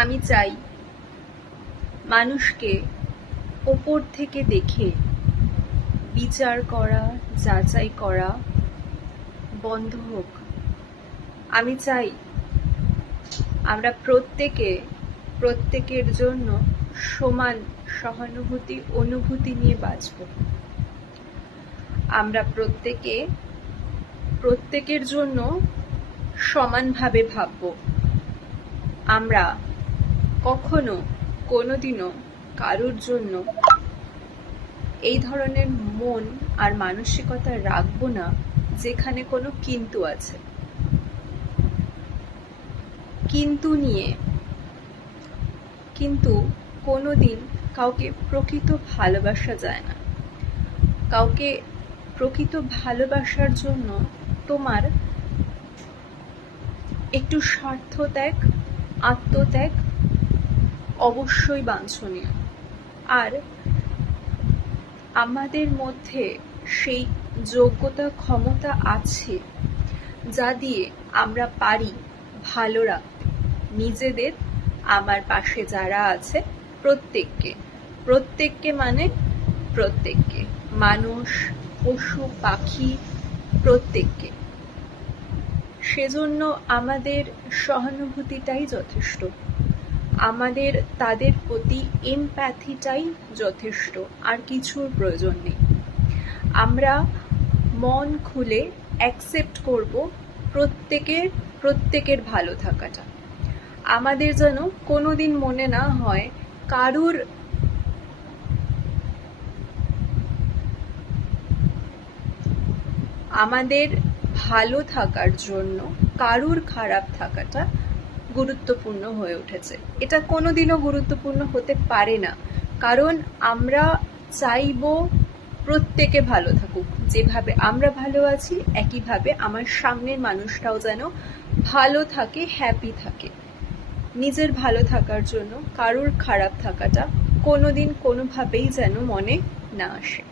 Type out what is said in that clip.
আমি চাই মানুষকে ওপর থেকে দেখে বিচার করা, যাচাই করা বন্ধ হোক। আমি চাই আমরা প্রত্যেকের জন্য সমান সহানুভূতি, অনুভূতি নিয়ে বাঁচব। আমরা প্রত্যেকের জন্য সমানভাবে ভাবব। আমরা কোনোদিনও কারোর জন্য এই ধরনের মন আর মানসিকতা রাখবো না যেখানে কোনো কিন্তু আছে। কিন্তু কোনোদিন কাউকে প্রকৃত ভালোবাসা যায় না। কাউকে প্রকৃত ভালোবাসার জন্য তোমার একটু স্বার্থত্যাগ, আত্মত্যাগ অবশ্যই বাঞ্ছনীয়। আর আমাদের মধ্যে সেই যোগ্যতা, ক্ষমতা আছে যা দিয়ে আমরা পারি ভালো রাখতে নিজেদের, আমার পাশে যারা আছে প্রত্যেককে মানে প্রত্যেককে, মানুষ, পশু, পাখি, প্রত্যেককে। সেজন্য আমাদের সহানুভূতিটাই যথেষ্ট, আমাদের তাদের প্রতি এমপ্যাথিটাই যথেষ্ট, আর কিছুর প্রয়োজন নেই। আমরা মন খুলে অ্যাকসেপ্ট করব প্রত্যেকের ভালো থাকাটা। আমাদের যেন কোনোদিন মনে না হয় আমাদের ভালো থাকার জন্য কারুর খারাপ থাকাটা গুরুত্বপূর্ণ হয়ে উঠেছে। এটা কোনোদিনও গুরুত্বপূর্ণ হতে পারে না, কারণ আমরা চাইবো প্রত্যেকে ভালো থাকুক। যেভাবে আমরা ভালো আছি একইভাবে আমার সামনের মানুষটাও যেন ভালো থাকে, হ্যাপি থাকে। নিজের ভালো থাকার জন্য কারুর খারাপ থাকাটা কোনোদিন কোনোভাবেই যেন মনে না আসে।